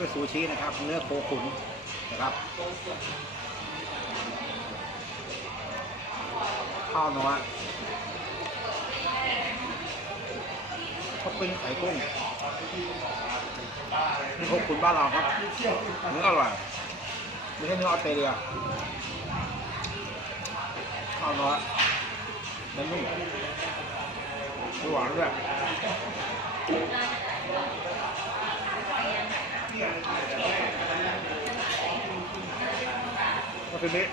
เป็นซูชินะครับ เนื้อโคขุนนะครับข้าวน้อยท็อปปิ้งไข่กุ้งนี่โคขุนบ้านเราครับเนื้ออร่อยไม่ใช่เนื้อออสเตรเลียข้าวน้อยเนื้อนุ่มหวานด้วย ก็คือนี้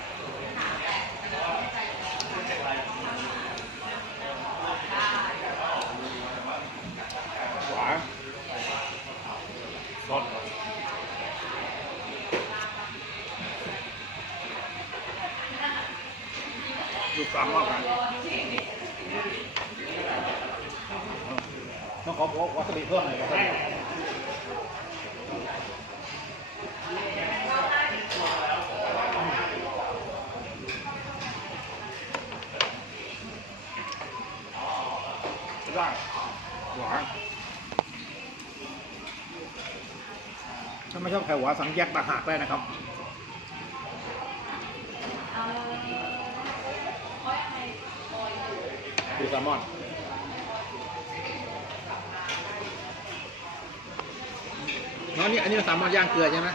หวานสดดูสามมากกันต้องขอบอกวัสดุเพิ่มหน่อยครับ หวานถ้าไม่ชอบไข่หวานสั่งแยกต่างหากได้นะครับดูแซลมอนน้องนี่อันนี้แซลมอนย่างเกลือใช่ไหม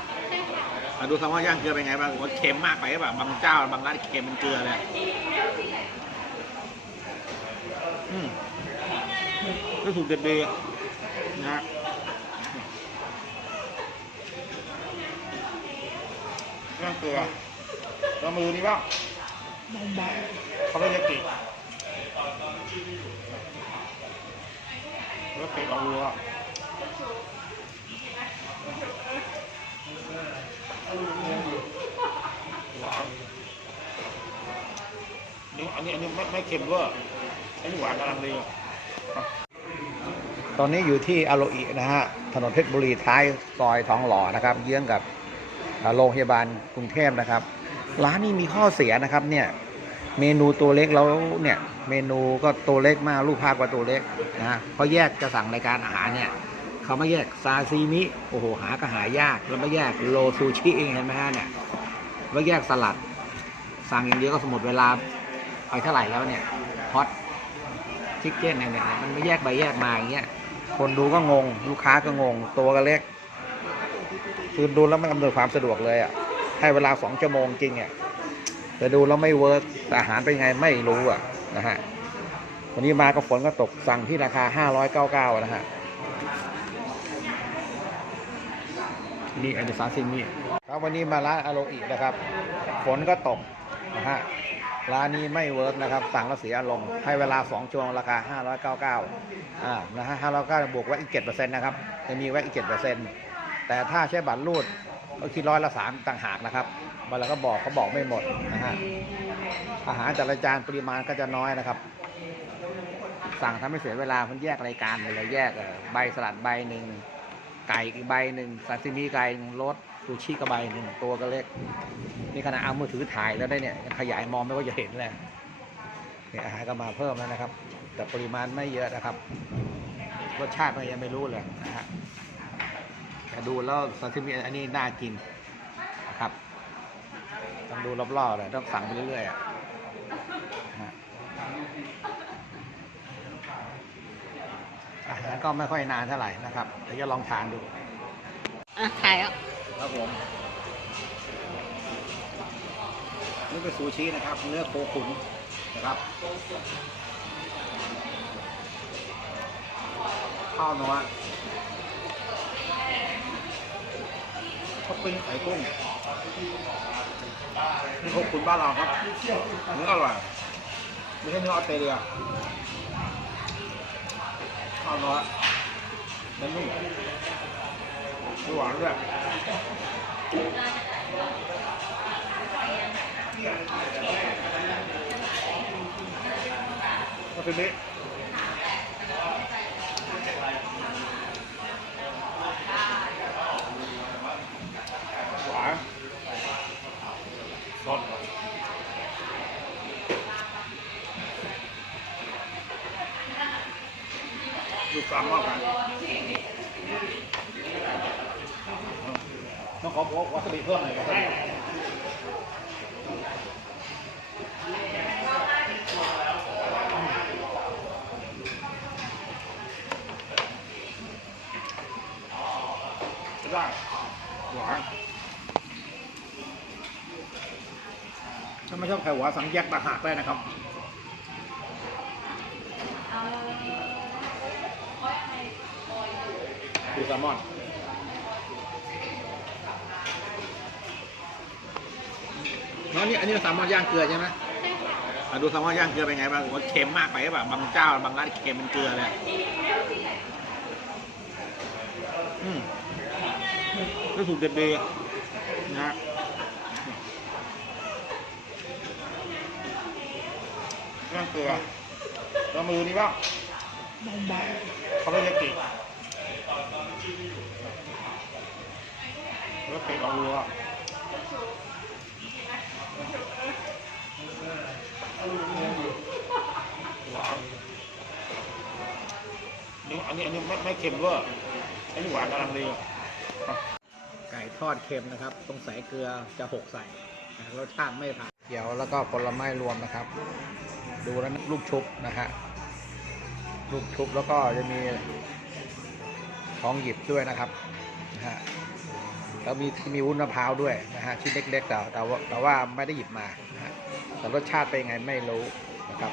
อะดูแซลมอนย่างเกลือเป็นไงบ้างว่าเค็มมากไปหรือเปล่าบางเจ้าบางร้านเค็มเป็นเกลือเลยอืม ก็ถูกเด็ดดีนะฮะย่างเกลือแล้วมือนี่บ้างเขาเรียกยากิแล้วเตะเอาวัวนี่อันนี้อันนี้ไม่ไม่เค็มเวอร์อันนี้หวานกำลังดีต อนนี้อยู่ที่อโลอินะฮะ ถนนเพชรบุรีท้ายซอยทองหล่อนะครับ เยื้องกับโรงพยาบาลกรุงเทพนะครับ ร้านนี้มีข้อเสียนะครับเนี่ย เมนูตัวเล็กแล้วเนี่ย เมนูก็ตัวเล็กมากรูปภาพก็ตัวเล็กนะฮะเพราะแยกจะสั่งรายการอาหารเนี่ยเขาไม่แยกซาซิมิโอ้โหหาก็หายาก แล้วไม่แยกโลซูชิเองเห็นไหมฮะเนี่ยไม่แยกสลัด สั่งอย่างเดียวก็สมมติเวลาไปเท่าไหร่แล้วเนี่ยฮอตชิคเก้นเนี่ยเนี่ยมันไม่แยกใบแยกมาอย่างเงี้ย คนดูก็งง ลูกค้าก็งง ตัวก็เล็ก คือดูแล้วไม่อำนวยความสะดวกเลยอะ ให้เวลาสองชั่วโมงจริงอะแต่ดูแล้วไม่เวิร์กแต่อาหารเป็นไงไม่รู้อะนะฮะ วันนี้มาก็ฝนก็ตกสั่งที่ราคา599นะฮะ นี่อันนี้ซาซิมิครับวันนี้มาร้านอาโรอินะครับ ฝนก็ตกนะฮะ ร้านนี้ไม่เวิร์กนะครับสั่งแล้วเสียอารมณ์ให้เวลา 2ชั่วโมงราคา 599อ่านะฮะ599บวกไว้อีก7%นะครับจะมีไว้อีก 7%แต่ถ้าใช้บัตรรูดก็คิดร้อยละสามต่างหากนะครับเวลาก็บอกเขาบอกไม่หมดนะฮะอาหารแต่ละจานปริมาณก็จะน้อยนะครับ สั่งทำให้เสียเวลามันแยกรายการเลยแยกใบสลัดใบหนึ่ง ไก่อีกใบหนึ่งซาซิมิไก่รสซูชิก็ใบหนึ่งตัวก็เล็ก นี่ขนาดเอามือถือถ่ายแล้วได้เนี่ยขยายมองไม่ว่าจะเห็นเลยเนี่ยอาหารก็มาเพิ่มแล้วนะครับ แต่ปริมาณไม่เยอะนะครับ รสชาติมันยังไม่รู้เลยนะฮะแต่ดูแล้วซาซิมิอันนี้น่ากินนะครับต้องดูรอบๆเลยต้องสั่งไปเรื่อยๆอะนะฮะอาหาร ก็ไม่ค่อยนานเท่าไหร่นะครับเดี๋ยวจะลองทานดูอะถ่ายอะครับผมนี่เป็นซูชินะครับ เนื้อโคขุนนะครับข้าวน้อยท็อปปิ้งไข่กุ้งนี่โคขุนบ้านเราครับเนื้ออร่อยไม่ใช่เนื้อออสเตรเลีย ข้าวร้อนื้อนุ่มหวานด้วยก็คือนี้ ต้องขอพวาซาบิเพิ่มหน่อยครับได้หวานถ้าไม่ชอบไข่หวานสั่งแยกต่างหากได้นะครับ ดูแซ ลมอนน้องนี่อันนี้แซลมอนย่างเกลือใช่ไหมอะดูแซลมอนย่างเกลือเป็นไงบ้างว่าเค็มมากไปหรือเปล่าบางเจ้าบางร้านเค็มเป็นเกลือเลยอืมรู้สึกเด็ดดีนะฮะย่างเกลือแล้วมือนี่บ้างเขาไม่ยากิ แล้วเป็ดเอารัวหวานนี่อันนี้อันนี้ไม่ไม่เค็มด้วยอันนี้หวานกำลังดีไก่ทอดเค็มนะครับ ต้องใส่เกลือจะหกใส่นะรสชาติไม่ผ่านเขียวแล้วก็ผลไม้รวมนะครับ ดูแล้วลูกชุบนะฮะลูกชุบแล้วก็จะมีของหยิบด้วยนะครับนะฮะ แล้วมีมีวุ้นมะพร้าวด้วยนะฮะชิ้นเล็กๆแต่แต่ว่าแต่ว่าไม่ได้หยิบมานะฮะแต่รสชาติเป็นยังไงไม่รู้นะครับ